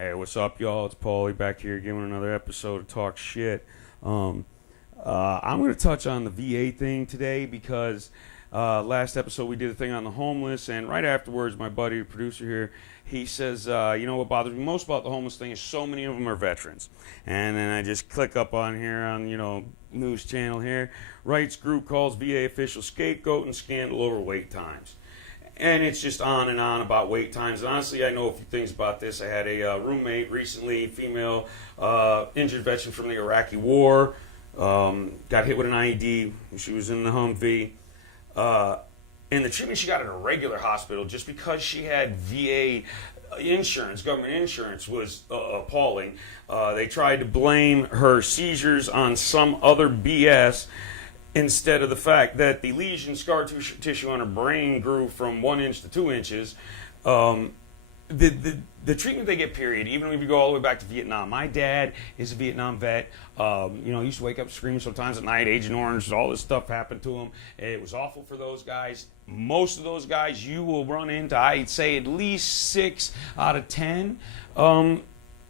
Hey, what's up, y'all? It's Paulie back here giving another episode of Talk Shit. I'm going to touch on the VA thing today because last episode we did a thing on the homeless, and right afterwards, my buddy, the producer here, he says, you know what bothers me most about the homeless thing is so many of them are veterans. And then I just click up on here on, news channel here. Rights group calls VA official scapegoat and scandal over wait times. And it's just on and on about wait times. And honestly, I know a few things about this. I had a roommate recently, female, injured veteran from the Iraqi war, got hit with an IED when she was in the Humvee. And the treatment she got at a regular hospital, just because she had VA insurance, government insurance, was appalling. They tried to blame her seizures on some other BS, instead of the fact that the lesion scar tissue on her brain grew from 1 inch to 2 inches. The treatment they get, period, even if you go all the way back to Vietnam. My dad is a Vietnam vet. He used to wake up screaming sometimes at night, Agent Orange, all this stuff happened to him. It was awful for those guys. Most of those guys you will run into, I'd say at least 6 out of 10.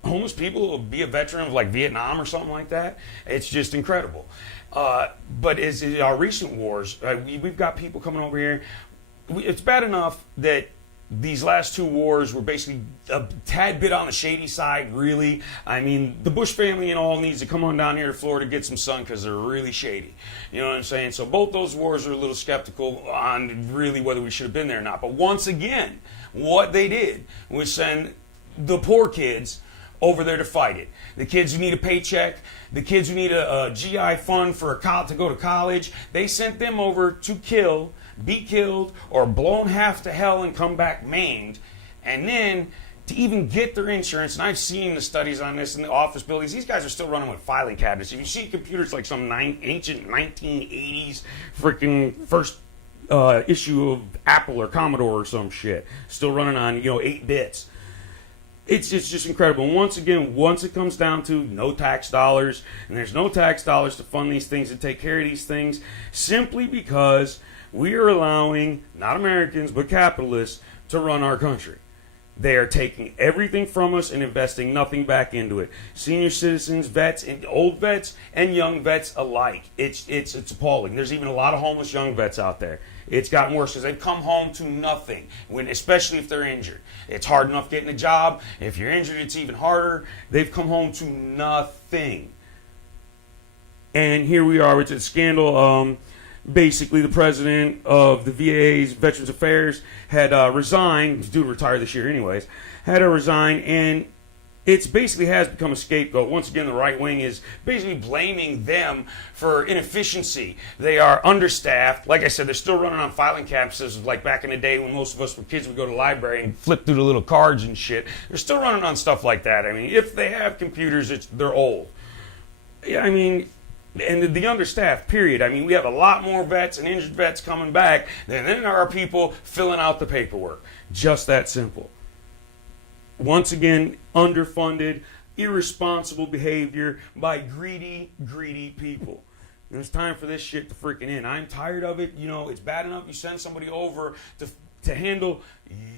Homeless people will be a veteran of like Vietnam or something like that. It's just incredible. But as in our recent wars, we've got people coming over here. It's bad enough that these last 2 wars were basically a tad bit on the shady side, really. I mean, the Bush family and all needs to come on down here to Florida to get some sun because they're really shady. You know what I'm saying? So both those wars are a little skeptical on really whether we should have been there or not. But once again, what they did was send the poor kids over there to fight it. The kids who need a paycheck, the kids who need a GI fund for to go to college, they sent them over to kill, be killed, or blown half to hell and come back maimed. And then to even get their insurance, and I've seen the studies on this in the office buildings, these guys are still running with filing cabinets. If you see computers like some ancient 1980s freaking first issue of Apple or Commodore or some shit, still running on 8 bits. It's just incredible. And once again, once it comes down to no tax dollars, and there's no tax dollars to fund these things and take care of these things, simply because we are allowing, not Americans, but capitalists, to run our country. They are taking everything from us and investing nothing back into it. Senior citizens, vets, and old vets, and young vets alike. It's appalling. There's even a lot of homeless young vets out there. It's gotten worse because they've come home to nothing, especially if they're injured. It's hard enough getting a job. If you're injured, it's even harder. They've come home to nothing. And here we are with the scandal. Basically, the president of the VA's Veterans Affairs had resigned. He's due to retire this year anyways. Had to resign, and it's basically has become a scapegoat. Once again, the right wing is basically blaming them for inefficiency. They are understaffed. Like I said, they're still running on filing cabinets like back in the day when most of us were kids would go to the library and flip through the little cards and shit. They're still running on stuff like that. I mean, if they have computers, they're old. I mean, and the understaffed, period. I mean, we have a lot more vets and injured vets coming back than there are people filling out the paperwork. Just that simple. Once again, underfunded, irresponsible behavior by greedy people. And it's time for this shit to freaking end. I'm tired of it. It's bad enough you send somebody over to handle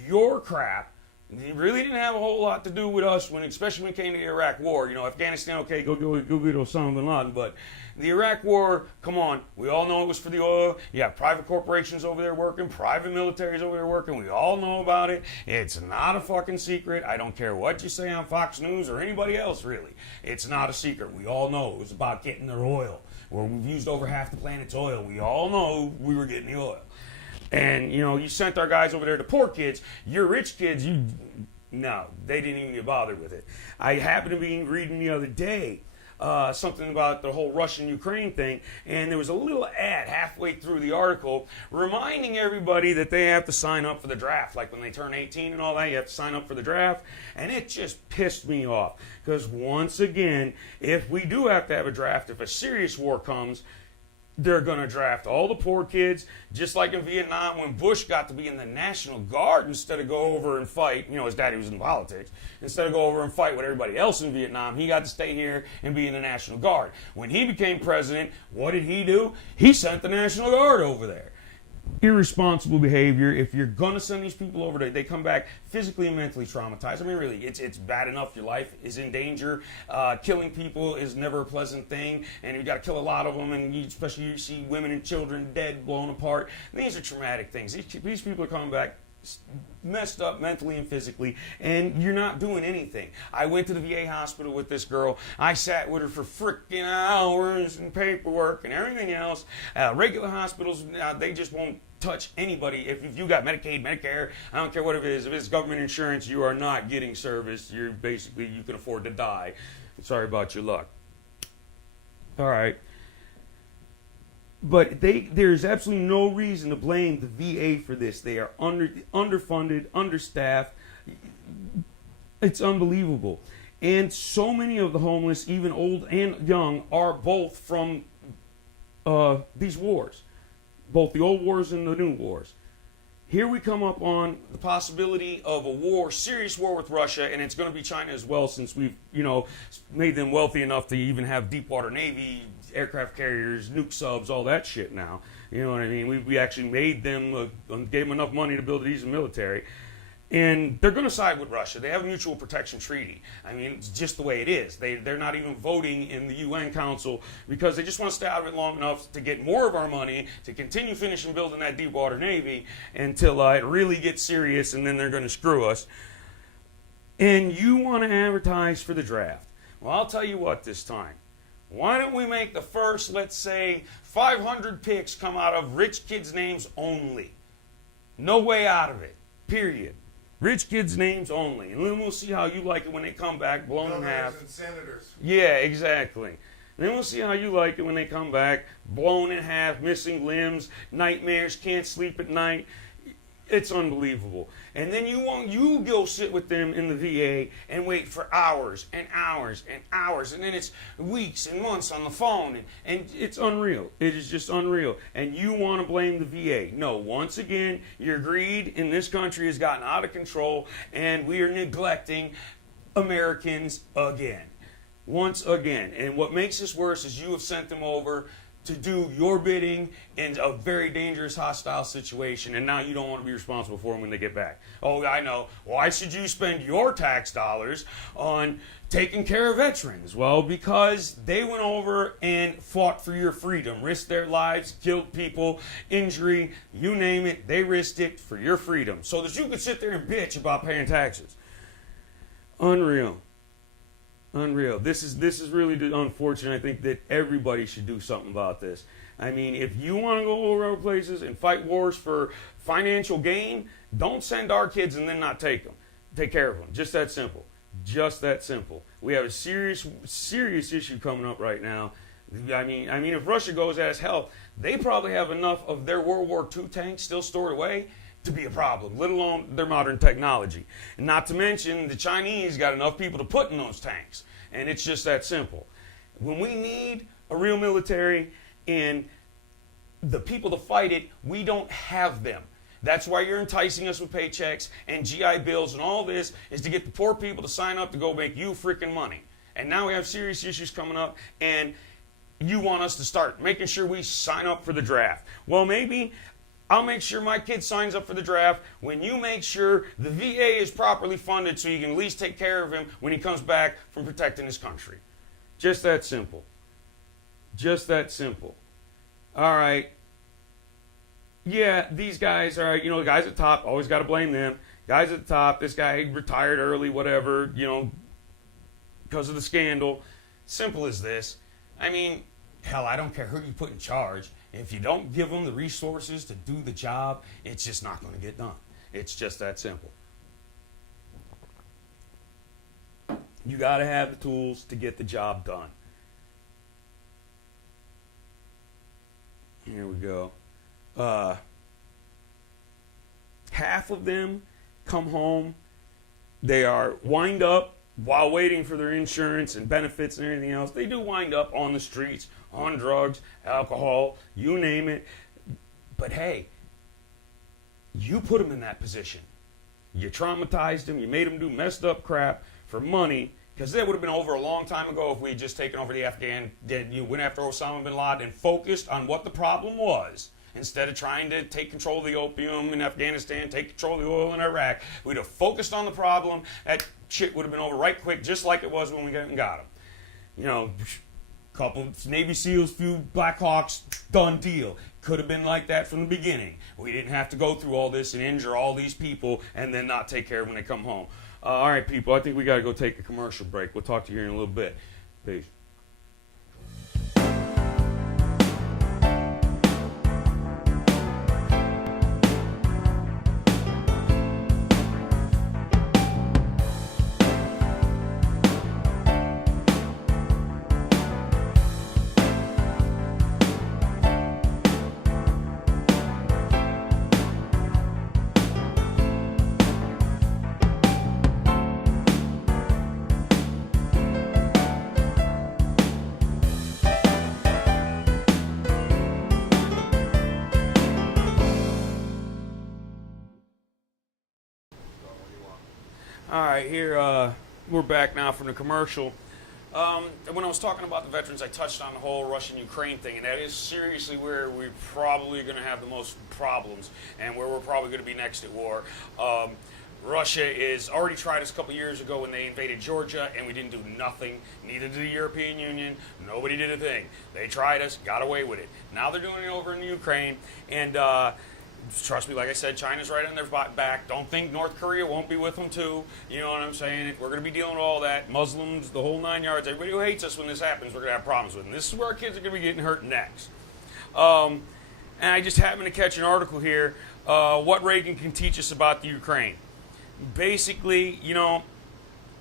your crap. It really didn't have a whole lot to do with us, especially when it came to the Iraq War. Afghanistan, okay, go get Osama bin Laden, but the Iraq War, come on, we all know it was for the oil. You have private corporations over there working, private militaries over there working. We all know about it. It's not a fucking secret. I don't care what you say on Fox News or anybody else, really. It's not a secret. We all know it was about getting their oil. Where we've used over half the planet's oil. We all know we were getting the oil. And, you sent our guys over there to poor kids. Your rich kids, no, they didn't even get bothered with it. I happened to be reading the other day something about the whole Russian-Ukraine thing, and there was a little ad halfway through the article reminding everybody that they have to sign up for the draft. Like when they turn 18 and all that, you have to sign up for the draft. And it just pissed me off. Because once again, if we do have to have a draft, if a serious war comes, they're going to draft all the poor kids, just like in Vietnam when Bush got to be in the National Guard instead of go over and fight. His daddy was in politics. Instead of go over and fight with everybody else in Vietnam, he got to stay here and be in the National Guard. When he became president, what did he do? He sent the National Guard over there. irresponsible behavior. If you're gonna send these people over, they come back physically and mentally traumatized. I mean, really, it's bad enough your life is in danger. Killing people is never a pleasant thing, and you got to kill a lot of them, and especially you see women and children dead, blown apart. These are traumatic things. These people are coming back messed up mentally and physically, and you're not doing anything. I went to the VA hospital with this girl. I sat with her for freaking hours and paperwork and everything else. Regular hospitals, they just won't touch anybody. If you got Medicaid, Medicare, I don't care what it is. If it's government insurance, you are not getting service. You're basically, you can afford to die. Sorry about your luck. All right. But there's absolutely no reason to blame the VA for this. They are underfunded, understaffed. It's unbelievable. And so many of the homeless, even old and young, are both from these wars. Both the old wars and the new wars. Here we come up on the possibility of a war, serious war with Russia, and it's going to be China as well, since we've, made them wealthy enough to even have deep water navy, aircraft carriers, nuke subs, all that shit now. You know what I mean? We actually made them, gave them enough money to build a decent military. And they're going to side with Russia. They have a mutual protection treaty. I mean, it's just the way it is. They're not even voting in the UN Council because they just want to stay out of it long enough to get more of our money, to continue finishing building that deep water navy until it really gets serious, and then they're going to screw us. And you want to advertise for the draft. Well, I'll tell you what this time. Why don't we make the first, let's say, 500 picks come out of rich kids' names only? No way out of it. Period. Rich kids' names only. And then we'll see how you like it when they come back, blown in half. And senators. Yeah, exactly. And then we'll see how you like it when they come back, blown in half, missing limbs, nightmares, can't sleep at night. It's unbelievable. And then you go sit with them in the VA and wait for hours and hours and hours. And then it's weeks and months on the phone. And it's unreal. It is just unreal. And you want to blame the VA. No, once again, your greed in this country has gotten out of control, and we are neglecting Americans again. Once again. And what makes this worse is you have sent them over to do your bidding in a very dangerous, hostile situation, and now you don't want to be responsible for them when they get back. Oh, I know. Why should you spend your tax dollars on taking care of veterans? Well, because they went over and fought for your freedom, risked their lives, killed people, injury, you name it, they risked it for your freedom, so that you could sit there and bitch about paying taxes. Unreal. Unreal. This is really unfortunate. I think that everybody should do something about this. I mean, if you want to go over other places and fight wars for financial gain, don't send our kids and then not take them. Take care of them. Just that simple. Just that simple. We have a serious issue coming up right now. I mean, if Russia goes as hell, they probably have enough of their World War II tanks still stored away to be a problem, let alone their modern technology. And not to mention, the Chinese got enough people to put in those tanks. And it's just that simple. When we need a real military and the people to fight it, we don't have them. That's why you're enticing us with paychecks and GI Bills, and all this is to get the poor people to sign up to go make you freaking money. And now we have serious issues coming up, and you want us to start making sure we sign up for the draft. Well, maybe I'll make sure my kid signs up for the draft when you make sure the VA is properly funded so you can at least take care of him when he comes back from protecting his country. Just that simple. Just that simple. All right. Yeah, these guys are, the guys at the top, always got to blame them. Guys at the top, this guy retired early, whatever, because of the scandal. Simple as this. I mean, hell, I don't care who you put in charge. If you don't give them the resources to do the job, it's just not going to get done. It's just that simple. You got to have the tools to get the job done. Here we go. Half of them come home. They are wind up while waiting for their insurance and benefits and everything else. They do wind up on the streets, on drugs, alcohol, you name it. But hey, you put them in that position. You traumatized them. You made them do messed up crap for money, because that would have been over a long time ago if we had just taken over the Afghan. You went after Osama bin Laden and focused on what the problem was. Instead of trying to take control of the opium in Afghanistan, take control of the oil in Iraq, we'd have focused on the problem. That shit would have been over right quick, just like it was when we got them. You know, couple Navy SEALs, few Black Hawks, done deal. Could have been like that from the beginning. We didn't have to go through all this and injure all these people and then not take care of when they come home. All right, people, I think we got to go take a commercial break. We'll talk to you here in a little bit. Peace. All right, here we're back now from the commercial. When I was talking about the veterans, I touched on the whole Russian-Ukraine thing, and that is seriously where we're probably going to have the most problems and where we're probably going to be next at war. Russia is already tried us a couple years ago when they invaded Georgia, and we didn't do nothing. Neither did the European Union. Nobody did a thing. They tried us, got away with it. Now they're doing it over in Ukraine, and trust me, like I said, China's right on their back. Don't think North Korea won't be with them too. You know what I'm saying? We're going to be dealing with all that. Muslims, the whole 9 yards. Everybody who hates us when this happens, we're going to have problems with. And this is where our kids are going to be getting hurt next. And I just happened to catch an article here, what Reagan can teach us about the Ukraine. Basically, you know,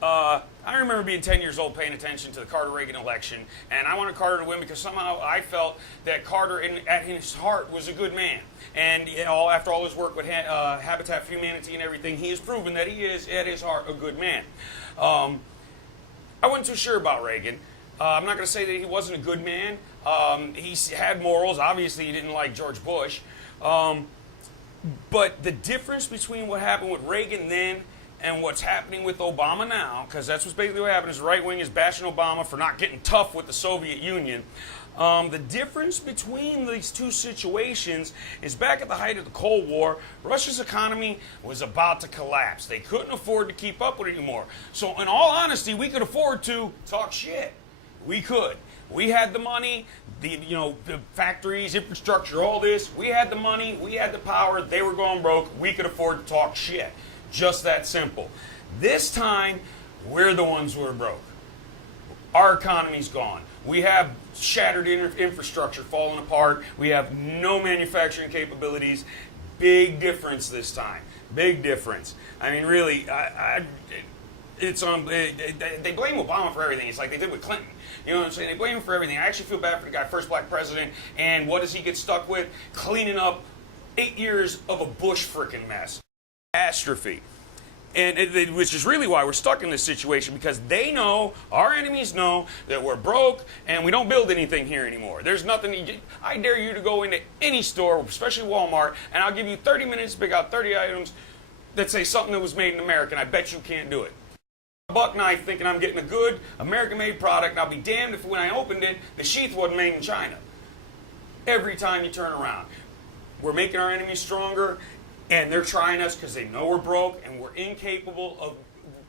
I remember being 10 years old paying attention to the Carter-Reagan election, and I wanted Carter to win because somehow I felt that Carter, at his heart, was a good man. And you know, after all his work with Habitat for Humanity and everything, he has proven that he is, at his heart, a good man. I wasn't too sure about Reagan. I'm not going to say that he wasn't a good man. He had morals. Obviously, he didn't like George Bush. But the difference between what happened with Reagan then and what's happening with Obama now, because that's what's basically what happened, is the right wing is bashing Obama for not getting tough with the Soviet Union. The difference between these two situations is back at the height of the Cold War, Russia's economy was about to collapse. They couldn't afford to keep up with it anymore. So in all honesty, we could afford to talk shit. We could. We had the money, the factories, infrastructure, all this. We had the money, we had the power. They were going broke. We could afford to talk shit. Just that simple. This time, we're the ones who are broke. Our economy's gone. We have shattered infrastructure falling apart. We have no manufacturing capabilities. Big difference this time. Big difference. I mean, really, it's they blame Obama for everything. It's like they did with Clinton. You know what I'm saying? They blame him for everything. I actually feel bad for the guy, first black president, and what does he get stuck with? Cleaning up 8 years of a Bush frickin' mess. Catastrophe. And which is really why we're stuck in this situation, because they know, our enemies know, that we're broke and we don't build anything here anymore. There's nothing. I dare you to go into any store, especially Walmart, and I'll give you 30 minutes to pick out 30 items that say something that was made in America, and I bet you can't do it. A buck knife thinking I'm getting a good American-made product, and I'll be damned if when I opened it, the sheath wasn't made in China. Every time you turn around. We're making our enemies stronger, and they're trying us because they know we're broke and we're incapable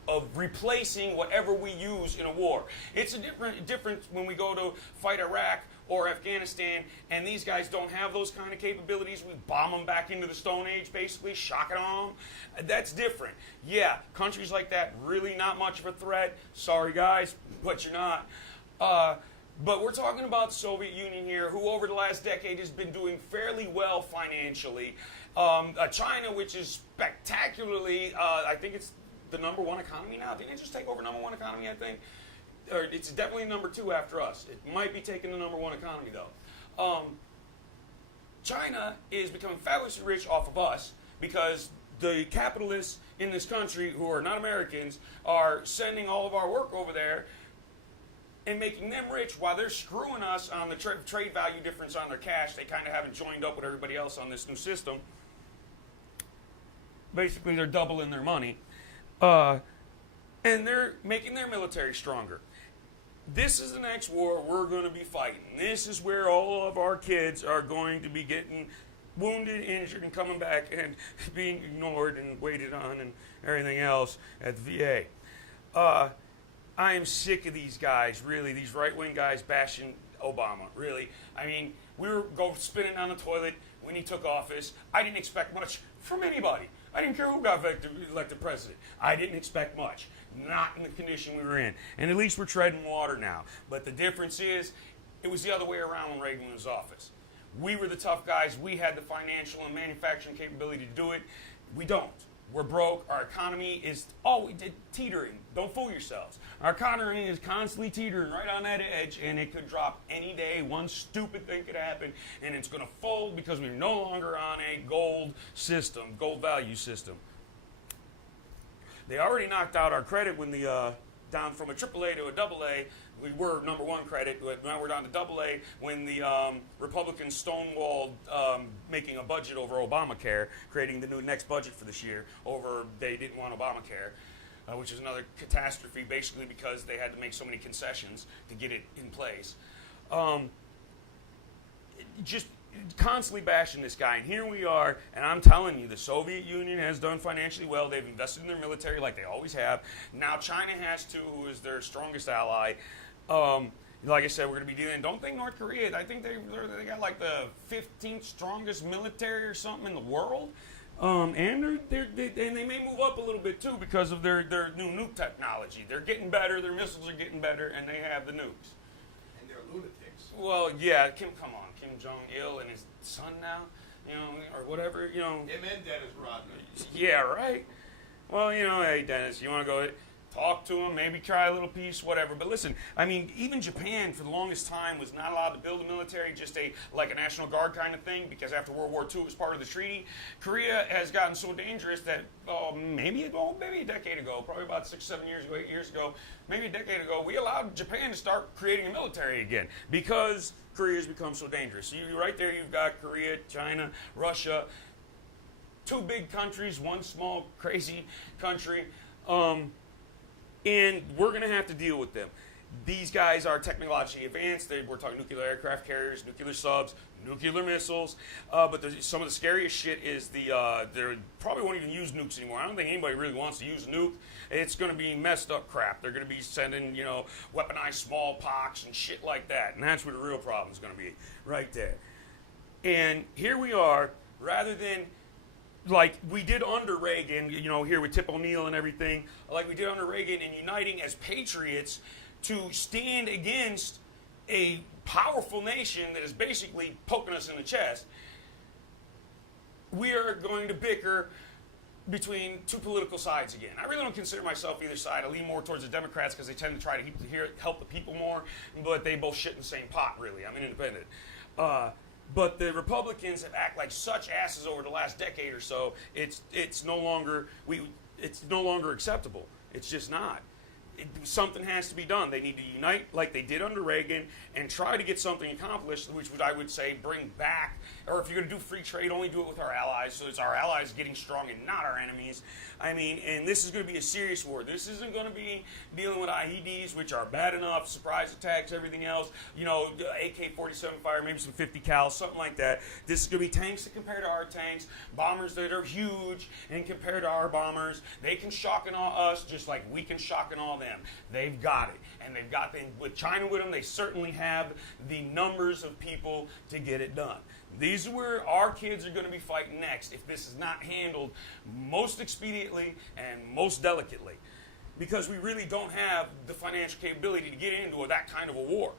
of replacing whatever we use in a war. It's a difference when we go to fight Iraq or Afghanistan, and these guys don't have those kind of capabilities. We bomb them back into the Stone Age, basically, shock it on them. That's different. Yeah, countries like that, really not much of a threat. Sorry, guys, but you're not. But we're talking about the Soviet Union here, who over the last decade has been doing fairly well financially. China, which is spectacularly, I think it's the #1 economy now. Didn't it just take over #1 economy, I think? Or it's definitely #2 after us. It might be taking the #1 economy, though. China is becoming fabulously rich off of us because the capitalists in this country, who are not Americans, are sending all of our work over there and making them rich while they're screwing us on the trade value difference on their cash. They kind of haven't joined up with everybody else on this new system. Basically, they're doubling their money. And they're making their military stronger. This is the next war we're going to be fighting. This is where all of our kids are going to be getting wounded, injured, and coming back and being ignored and waited on and everything else at the VA. I am sick of these guys, really, these right-wing guys bashing Obama, really. I mean, we were spinning on the toilet when he took office. I didn't expect much from anybody. I didn't care who got elected president. I didn't expect much. Not in the condition we were in. And at least we're treading water now. But the difference is, it was the other way around when Reagan was in office. We were the tough guys. We had the financial and manufacturing capability to do it. We don't. We're broke. Our economy is teetering. Don't fool yourselves. Our economy is constantly teetering right on that edge, and it could drop any day. One stupid thing could happen, and it's going to fold because we're no longer on a gold system, gold value system. They already knocked out our credit when down from a AAA to a AA. We were number one credit. Now we're down to AA when the Republicans stonewalled making a budget over Obamacare, creating the next budget for this year over they didn't want Obamacare, which is another catastrophe basically because they had to make so many concessions to get it in place. Just constantly bashing this guy, and here we are, and I'm telling you, the Soviet Union has done financially well. They've invested in their military like they always have. Now China has to, who is their strongest ally. Like I said, we're going to be dealing. Don't think North Korea. I think they got like the 15th strongest military or something in the world. And they may move up a little bit too because of their new nuke technology. They're getting better. Their missiles are getting better, and they have the nukes. And they're lunatics. Well, yeah, Kim Jong-il and his son now, or whatever, Him and Dennis Rodman. Yeah, right. Well, hey, Dennis, you want to go talk to him, maybe try a little peace, whatever. But listen, I mean, even Japan for the longest time was not allowed to build a military, just like a National Guard kind of thing, because after World War II it was part of the treaty. Korea has gotten so dangerous that maybe a decade ago, probably about 6, 7 years ago, 8 years ago, maybe a decade ago, we allowed Japan to start creating a military again because Korea has become so dangerous. So right there, you've got Korea, China, Russia, two big countries, one small crazy country. And we're going to have to deal with them. These guys are technologically advanced. We're talking nuclear aircraft carriers, nuclear subs, nuclear missiles. But some of the scariest shit is they probably won't even use nukes anymore. I don't think anybody really wants to use a nuke. It's going to be messed up crap. They're going to be sending, weaponized smallpox and shit like that. And that's where the real problem is going to be, right there. And here we are, rather than like we did under Reagan, here with Tip O'Neill and everything, like we did under Reagan, and uniting as patriots to stand against a powerful nation that is basically poking us in the chest, we are going to bicker between two political sides again. I really don't consider myself either side. I lean more towards the Democrats because they tend to try to help the people more, but they both shit in the same pot, really. I'm an independent. But the Republicans have acted like such asses over the last decade or so. It's no longer acceptable. It's just not. Something has to be done. They need to unite like they did under Reagan and try to get something accomplished, which would, I would say, bring back, or if you're going to do free trade, only do it with our allies, so it's our allies getting strong and not our enemies. I mean, and this is going to be a serious war. This isn't going to be dealing with IEDs, which are bad enough, surprise attacks, everything else, AK-47 fire, maybe some 50 cal, something like that. This is going to be tanks that compare to our tanks, bombers that are huge and compared to our bombers. They can shock and awe us just like we can shock and awe them. They've got it. And they've got, with China with them, they certainly have the numbers of people to get it done. These are where our kids are going to be fighting next if this is not handled most expediently and most delicately. Because we really don't have the financial capability to get into that kind of a war.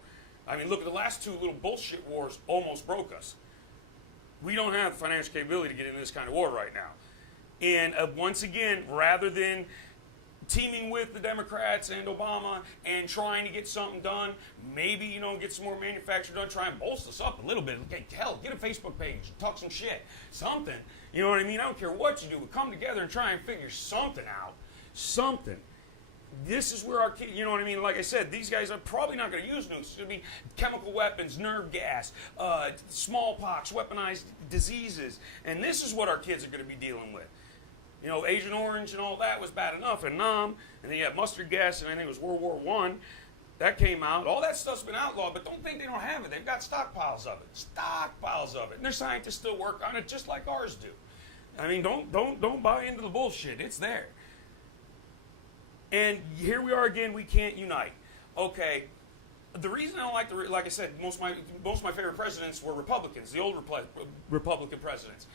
I mean, look at the last two little bullshit wars almost broke us. We don't have the financial capability to get into this kind of war right now. And once again, rather than teaming with the Democrats and Obama and trying to get something done, maybe, get some more manufacturing done, try and bolster us up a little bit. Hell, get a Facebook page, talk some shit, something. You know what I mean? I don't care what you do, but come together and try and figure something out. Something. This is where our kids, you know what I mean? Like I said, these guys are probably not going to use nukes. It's going to be chemical weapons, nerve gas, smallpox, weaponized diseases. And this is what our kids are going to be dealing with. Agent Orange and all that was bad enough in Nam, and then you have mustard gas, and I think it was World War I. That came out. All that stuff's been outlawed, but don't think they don't have it. They've got stockpiles of it. Stockpiles of it. And their scientists still work on it just like ours do. I mean, don't buy into the bullshit. It's there. And here we are again, we can't unite. Okay. The reason I don't like I said, most of my favorite presidents were Republicans, the old Republican presidents.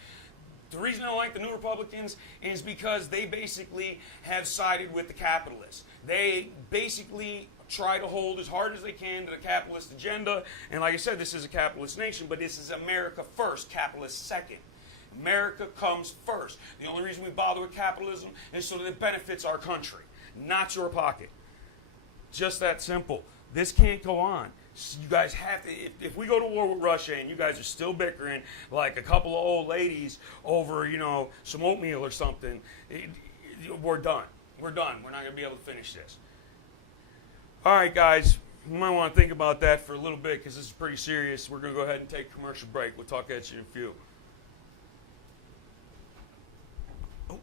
The reason I don't like the new Republicans is because they basically have sided with the capitalists. They basically try to hold as hard as they can to the capitalist agenda. And like I said, this is a capitalist nation, but this is America first, capitalist second. America comes first. The only reason we bother with capitalism is so that it benefits our country, not your pocket. Just that simple. This can't go on. You guys have to, if we go to war with Russia and you guys are still bickering like a couple of old ladies over, some oatmeal or something, we're done. We're done. We're not going to be able to finish this. All right, guys. You might want to think about that for a little bit because this is pretty serious. We're going to go ahead and take a commercial break. We'll talk at you in a few. Oh,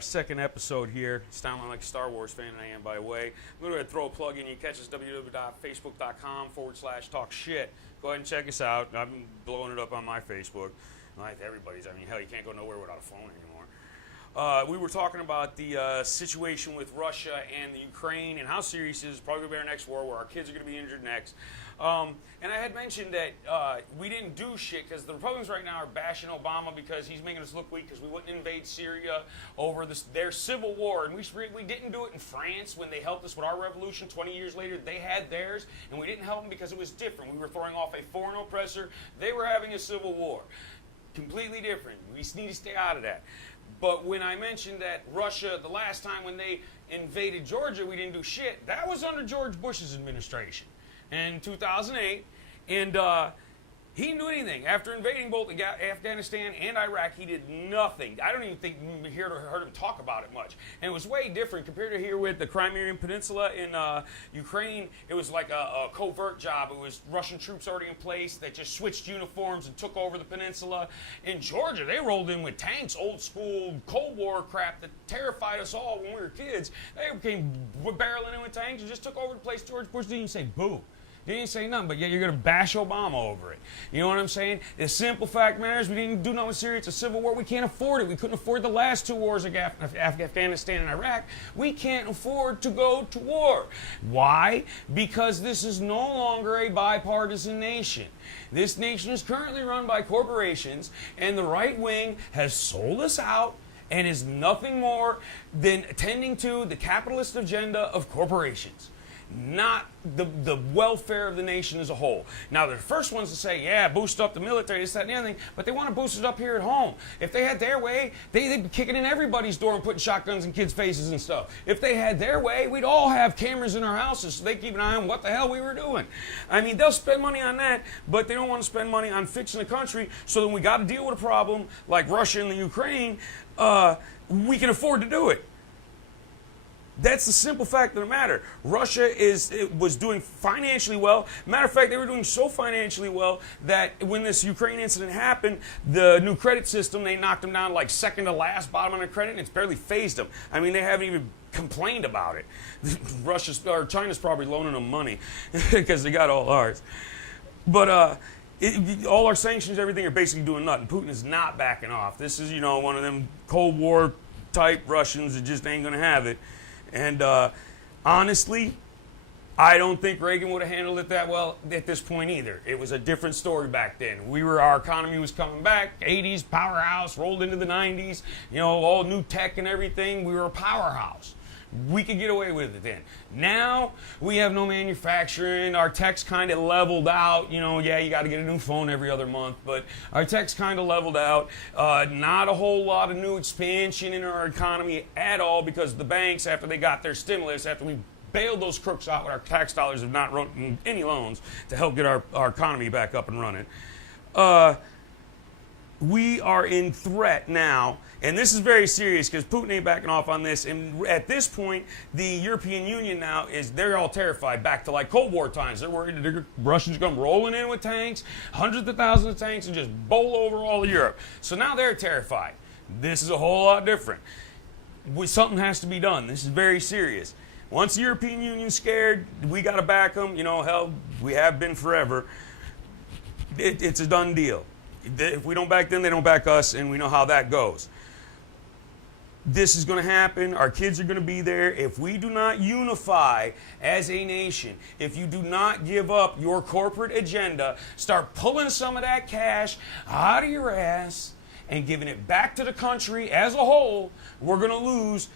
second episode here. Sounding like a Star Wars fan I am, by the way. I'm going to throw a plug in. You can catch us www.facebook.com/talk shit. Go ahead and check us out. I've been blowing it up on my Facebook. Like everybody's. I mean, hell, you can't go nowhere without a phone anymore. We were talking about the situation with Russia and the Ukraine and how serious it is. Probably going to be our next war where our kids are going to be injured next. And I had mentioned that we didn't do shit because the Republicans right now are bashing Obama because he's making us look weak because we wouldn't invade Syria over their civil war. And we didn't do it in France when they helped us with our revolution 20 years later. They had theirs, and we didn't help them because it was different. We were throwing off a foreign oppressor. They were having a civil war. Completely different. We need to stay out of that. But when I mentioned that Russia, the last time when they invaded Georgia, we didn't do shit, that was under George Bush's administration in 2008. And he didn't do anything. After invading both Afghanistan and Iraq, he did nothing. I don't even think we heard him talk about it much. And it was way different compared to here with the Crimean Peninsula in Ukraine. It was like a covert job. It was Russian troops already in place that just switched uniforms and took over the peninsula. In Georgia, they rolled in with tanks, old school Cold War crap that terrified us all when we were kids. They came barreling in with tanks and just took over the place. George Bush didn't even say boo. He didn't say nothing, but yet you're going to bash Obama over it. You know what I'm saying? The simple fact matters, we didn't do nothing serious. It's a civil war. We can't afford it. We couldn't afford the last two wars, like Afghanistan and Iraq. We can't afford to go to war. Why? Because this is no longer a bipartisan nation. This nation is currently run by corporations, and the right wing has sold us out and is nothing more than tending to the capitalist agenda of corporations, not the welfare of the nation as a whole. Now, they're the first ones to say, yeah, boost up the military, this, that, and the other thing, but they want to boost it up here at home. If they had their way, they'd be kicking in everybody's door and putting shotguns in kids' faces and stuff. If they had their way, we'd all have cameras in our houses so they keep an eye on what the hell we were doing. I mean, they'll spend money on that, but they don't want to spend money on fixing the country, so then we got to deal with a problem like Russia and the Ukraine. We can afford to do it. That's the simple fact of the matter. Russia was doing financially well. Matter of fact, they were doing so financially well that when this Ukraine incident happened, the new credit system, they knocked them down like second to last, bottom on the credit, and it's barely phased them. I mean, they haven't even complained about it. China's probably loaning them money because they got all ours. But all our sanctions, everything are basically doing nothing. Putin is not backing off. This is, one of them Cold War type Russians that just ain't going to have it. And honestly, I don't think Reagan would have handled it that well at this point either. It was a different story back then. Our economy was coming back, 80s, powerhouse, rolled into the 90s, all new tech and everything. We were a powerhouse. we could get away with it then. Now we have no manufacturing. Our tech's kind of leveled out. You know, yeah, you got to get a new phone every other month, but our tech's kind of leveled out. Not a whole lot of new expansion in our economy at all because the banks, after they got their stimulus, after we bailed those crooks out with our tax dollars, have not written any loans to help get our economy back up and running. We are in threat now, and this is very serious because Putin ain't backing off on this. And at this point, the European Union now they're all terrified, back to like Cold War times. They're worried the Russians come rolling in with tanks, hundreds of thousands of tanks, and just bowl over all of Europe. So now they're terrified. This is a whole lot different. Something has to be done. This is very serious. Once the European Union's scared, we got to back them. You know, hell, we have been forever. It's a done deal. If we don't back them, they don't back us, and we know how that goes. This is going to happen. Our kids are going to be there. If we do not unify as a nation, if you do not give up your corporate agenda, start pulling some of that cash out of your ass and giving it back to the country as a whole, we're going to lose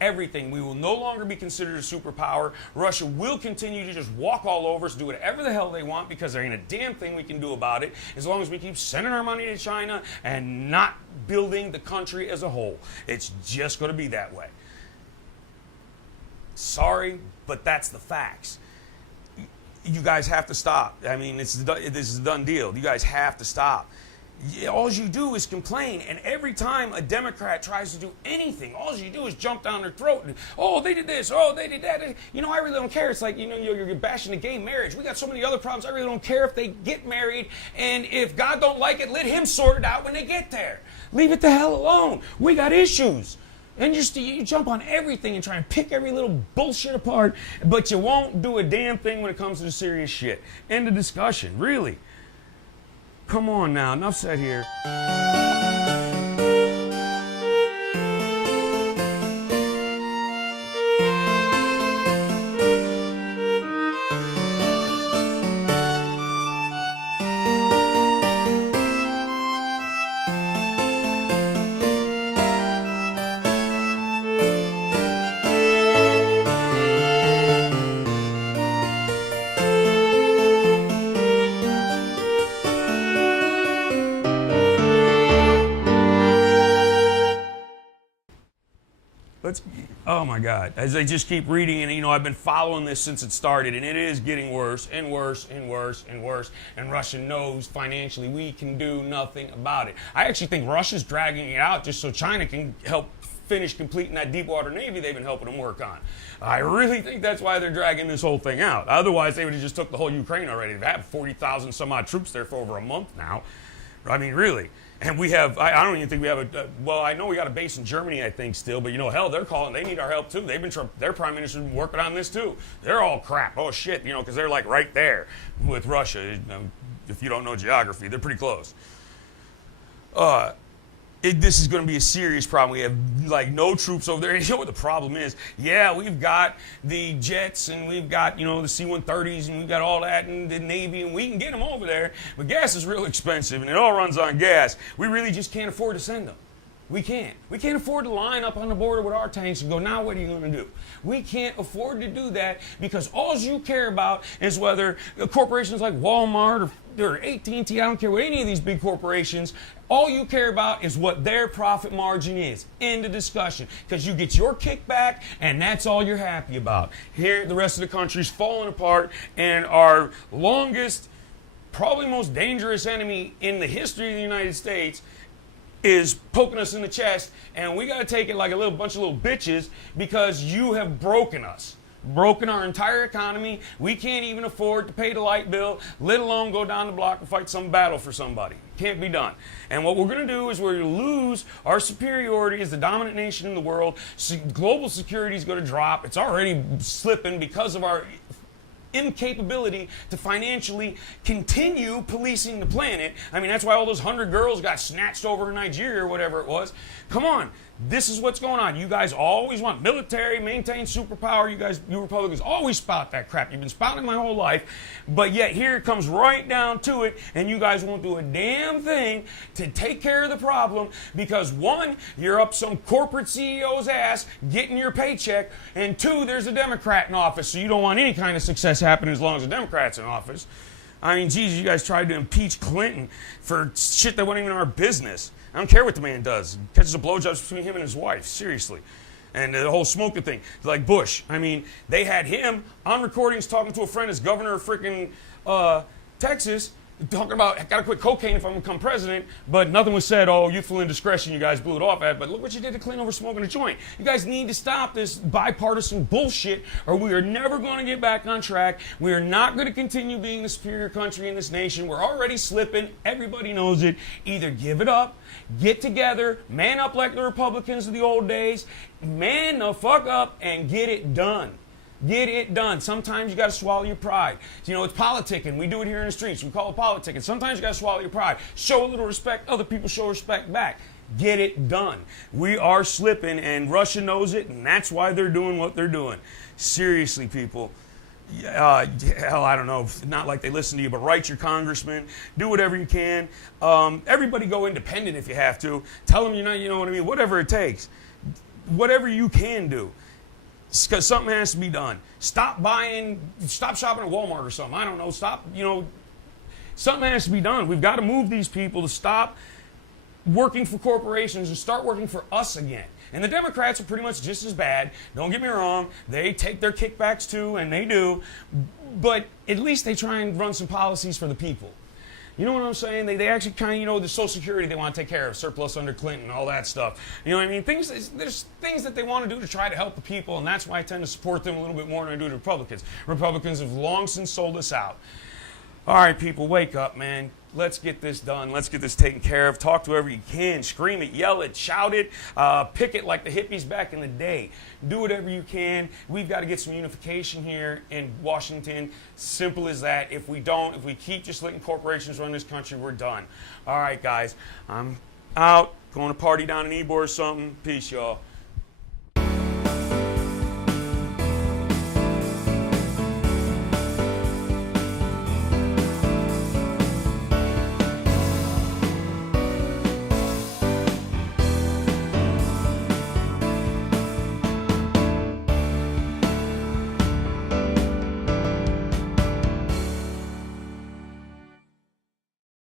everything. We will no longer be considered a superpower. Russia will continue to just walk all over us, do whatever the hell they want because there ain't a damn thing we can do about it as long as we keep sending our money to China and not building the country as a whole. It's just going to be that way. Sorry, but that's the facts. You guys have to stop. I mean, this is a done deal. You guys have to stop. All you do is complain, and every time a Democrat tries to do anything, all you do is jump down their throat and, oh, they did this, oh, they did that. You know, I really don't care. It's like, you know, you're bashing the gay marriage. We got so many other problems. I really don't care if they get married, and if God don't like it, let him sort it out when they get there. Leave it the hell alone. We got issues. And you jump on everything and try and pick every little bullshit apart, but you won't do a damn thing when it comes to the serious shit. End of discussion, really. Come on now, enough said here. Oh my God, as I just keep reading, and you know, I've been following this since it started, and it is getting worse and worse and worse and worse, and Russia knows financially we can do nothing about it. I actually think Russia's dragging it out just so China can help finish completing that Deepwater Navy they've been helping them work on. I really think that's why they're dragging this whole thing out. Otherwise, they would have just took the whole Ukraine already. They've had 40,000 some odd troops there for over a month now. I mean, really. And we have, I don't even think we have well, I know we got a base in Germany, I think, still, but you know, hell, they're calling, they need our help too. Their prime minister's been working on this too. They're all crap. Oh shit, you know, because they're like right there with Russia. You know, if you don't know geography, they're pretty close. This is going to be a serious problem. We have like no troops over there. And you know what the problem is? Yeah, we've got the jets and we've got, you know, the C-130s and we've got all that and the Navy and we can get them over there. But gas is real expensive and it all runs on gas. We really just can't afford to send them. We can't. We can't afford to line up on the border with our tanks and go, now what are you going to do? We can't afford to do that because all you care about is whether corporations like Walmart or AT&T, I don't care what any of these big corporations, all you care about is what their profit margin is. End of discussion. Because you get your kickback and that's all you're happy about. Here, the rest of the country's falling apart and our longest, probably most dangerous enemy in the history of the United States is poking us in the chest, and we got to take it like a little bunch of little bitches because you have broken us. Broken our entire economy. We can't even afford to pay the light bill, let alone go down the block and fight some battle for somebody. Can't be done. And what we're going to do is we're going to lose our superiority as the dominant nation in the world. Global security is going to drop. It's already slipping because of our incapability to financially continue policing the planet. I mean, that's why all those 100 girls got snatched over in Nigeria or whatever it was. Come on. This is what's going on. You guys always want military, maintain superpower. You Republicans always spout that crap. You've been spouting my whole life. But yet here it comes right down to it, and you guys won't do a damn thing to take care of the problem because, one, you're up some corporate CEO's ass getting your paycheck, and two, there's a Democrat in office, so you don't want any kind of success happening as long as a Democrat's in office. I mean, geez, you guys tried to impeach Clinton for shit that wasn't even our business. I don't care what the man does. Catches a blowjob between him and his wife, seriously. And the whole smoking thing, like Bush. I mean, they had him on recordings talking to a friend as governor of freaking Texas, talking about, gotta quit cocaine if I'm gonna become president, but nothing was said, oh, youthful indiscretion, you guys blew it off at, but look what you did to Clinton over smoking a joint. You guys need to stop this bipartisan bullshit, or we are never gonna get back on track. We are not gonna continue being the superior country in this nation. We're already slipping, everybody knows it. Either give it up, get together, man up like the Republicans of the old days, man the fuck up and get it done. Get it done. Sometimes you got to swallow your pride. You know, it's politicking. We do it here in the streets. We call it politicking. Sometimes you got to swallow your pride. Show a little respect. Other people show respect back. Get it done. We are slipping, and Russia knows it, and that's why they're doing what they're doing. Seriously, people. Hell, I don't know. Not like they listen to you, but write your congressman. Do whatever you can. Everybody go independent if you have to. Tell them you're not, you know what I mean? Whatever it takes. Whatever you can do. Because something has to be done. Stop shopping at Walmart or something. I don't know. Something has to be done. We've got to move these people to stop working for corporations and start working for us again. And the Democrats are pretty much just as bad. Don't get me wrong. They take their kickbacks too, and they do. But at least they try and run some policies for the people. You know what I'm saying? They actually kind of, the Social Security they want to take care of, surplus under Clinton, all that stuff. You know what I mean? There's things that they want to do to try to help the people, and that's why I tend to support them a little bit more than I do the Republicans. Republicans have long since sold us out. All right, people, wake up, man. Let's get this done. Let's get this taken care of. Talk to whoever you can. Scream it, yell it, shout it, pick it like the hippies back in the day. Do whatever you can. We've got to get some unification here in Washington. Simple as that. If we don't, if we keep just letting corporations run this country, we're done. All right, guys. I'm out. Going to party down in Ybor or something. Peace, y'all.